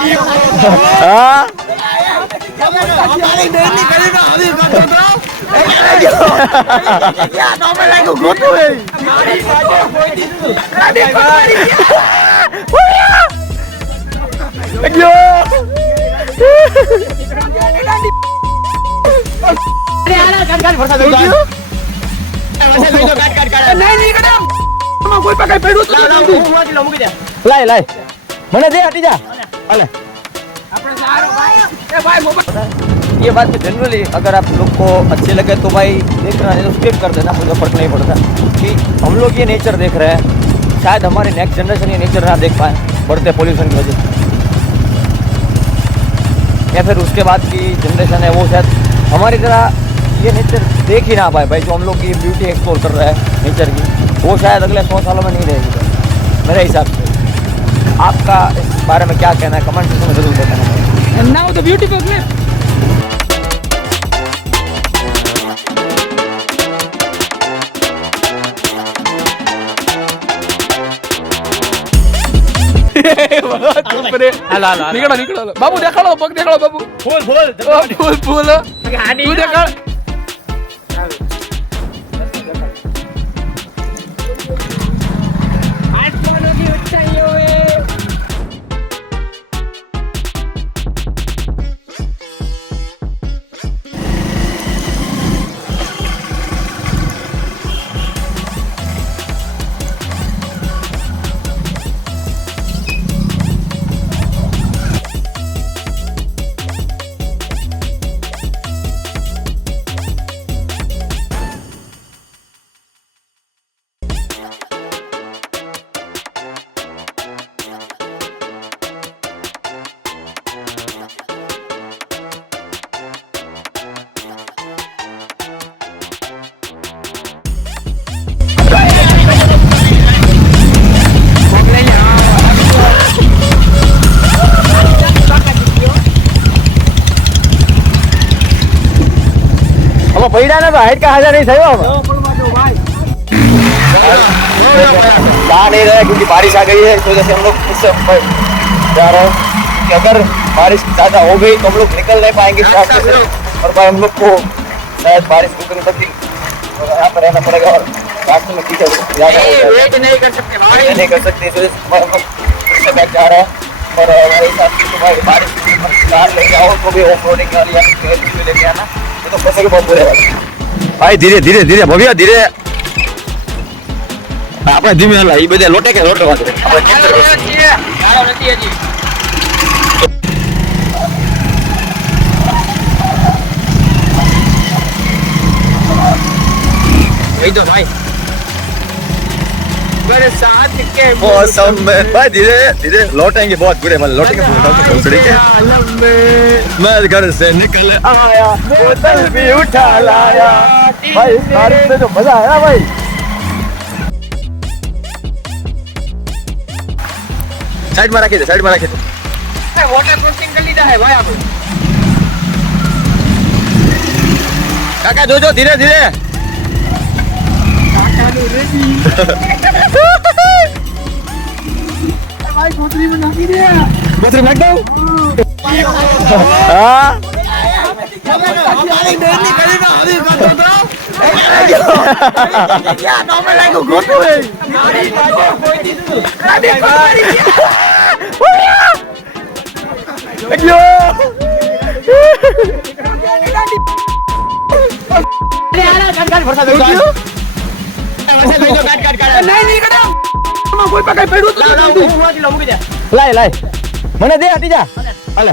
हाँ लाए लाए मैंने दे हटी जा अले ये बात जनरली अगर आप लोग को अच्छे लगे तो भाई देखना है तो स्किप कर देना, मुझे फर्क नहीं पड़ता कि हम लोग ये नेचर देख रहे हैं, शायद हमारी नेक्स्ट जनरेशन ये नेचर ना देख पाए बढ़ते पोल्यूशन की वजह से, या फिर उसके बाद की जनरेशन है वो शायद हमारी तरह ये नेचर देख ही ना पाए भाई। जो हम लोग की ब्यूटी एक्सप्लोर कर रहे हैं नेचर की, वो शायद अगले 100 सालों में नहीं रहेगी मेरे हिसाब से। आपका इस बारे में क्या कहना है कमेंट सेक्शन में जरूर बताना। And now the beautiful clip. નીકળો બાબુ દેખાડો પગ દેખાડો બાબુ ફૂલ તું દેખાડ पड़ा ना तो हाइट का हाजिर नहीं सही हो जा नहीं रहे क्योंकि बारिश आ गई है, इस वजह से हम लोग इससे जा रहे हैं कि अगर बारिश ज़्यादा हो गई तो हम लोग निकल नहीं पाएंगे रास्ते से, और भाई हम लोग को शायद बारिश रुकने तक ही यहाँ पर रहना पड़ेगा और रास्ते में कीचड़ नहीं कर सकते इस वजह से हम लोग इससे बैठ जा रहे हैं। और हमारे हिसाब से तुम्हारी बारिश कार ले जाओ तो भी ऑफ रोडिंग का लेके आना, तो फंसे के बहुत बुरे वाले भाई। धीरे धीरे धीरे भव्या धीरे આપણે ધીમે હલા ઈ બધા લોટે કે લોટે વાગે આપણે કેન્દ્ર ગાળો નથી હજી वही तो भाई बरसात के मौसम में भाई धीरे धीरे लौटेंगे बहुत बुरे वाले लौटेंगे भोसड़ी के मैं घर से निकल आया बोतल भी उठा लाया भाई। इस बारिश में जो मजा आया भाई, साइड में रखिए वाटर प्रूफिंग कर लीजिए है भाई आप काका जो धीरे धीरे भाई बोतली में नाखी दे बोतली में दो हां हमारी देर नहीं करेगा अभी बात बताओ क्या नाम है लाइक गोटू है हमारी बात कोई नहीं अरे हमारी अयो अरे यार गाड़ फरसा दो नहीं कोई पकड़ पेड़ू लाए लाए मैंने दे हटी जा अले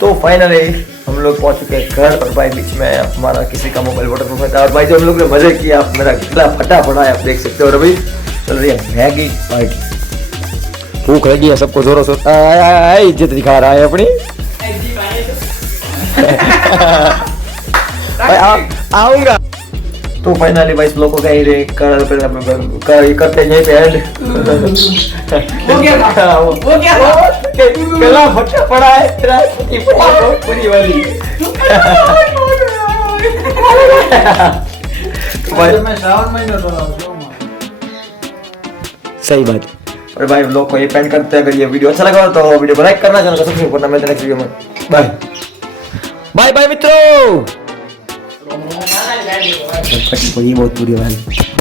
तो फाइनली हम लोग पहुंच चुके हैं घर पर भाई। बीच में हमारा किसी का मोबाइल वाटरप्रूफ था और भाई जो हम लोग ने मजे किया मेरा कितना फटाफट आया आप देख सकते हो। और अभी चल रही है मैगी पार्टी, भूख लगी है सबको जोरों से, इज्जत दिखा रहा है अपनी आऊंगा। तो फाइनली भाई इस लोग को कहीं रे करते यहीं पे एंड वो क्या गला फटा पड़ा है तेरा पूरी वाली मैं श्रावण महीना तो सही बात और भाई ब्लॉग को ये पेंड करते हैं। अगर ये वीडियो अच्छा लगा तो वीडियो को लाइक करना, चैनल को सब्सक्राइब करना। मिलते हैं नेक्स्ट वीडियो में। बाय बाय बाय मित्रों। ये बहुत पूरी भाई।